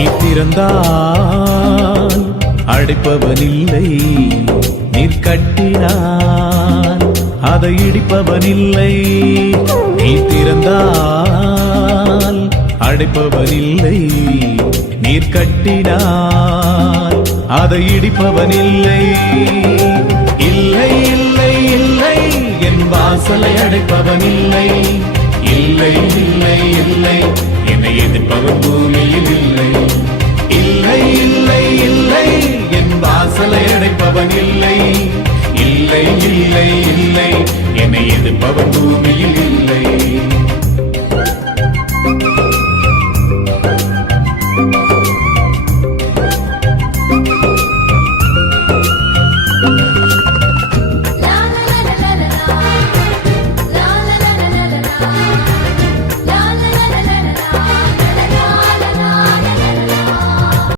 நீ திறந்தால் அடைப்பவனில்லை, நீர் கட்டினான் அதை இடிப்பவனில்லை. நீ திறந்தால் அடைப்பவனில்லை, நீர் கட்டினான் அதை இடிப்பவனில்லை. இல்லை இல்லை இல்லை என் வாசலை அடைப்பவனில்லை. இல்லை இல்லை இல்லை என்னை எதிர்ப்பவன் பூமியில் இல்லை.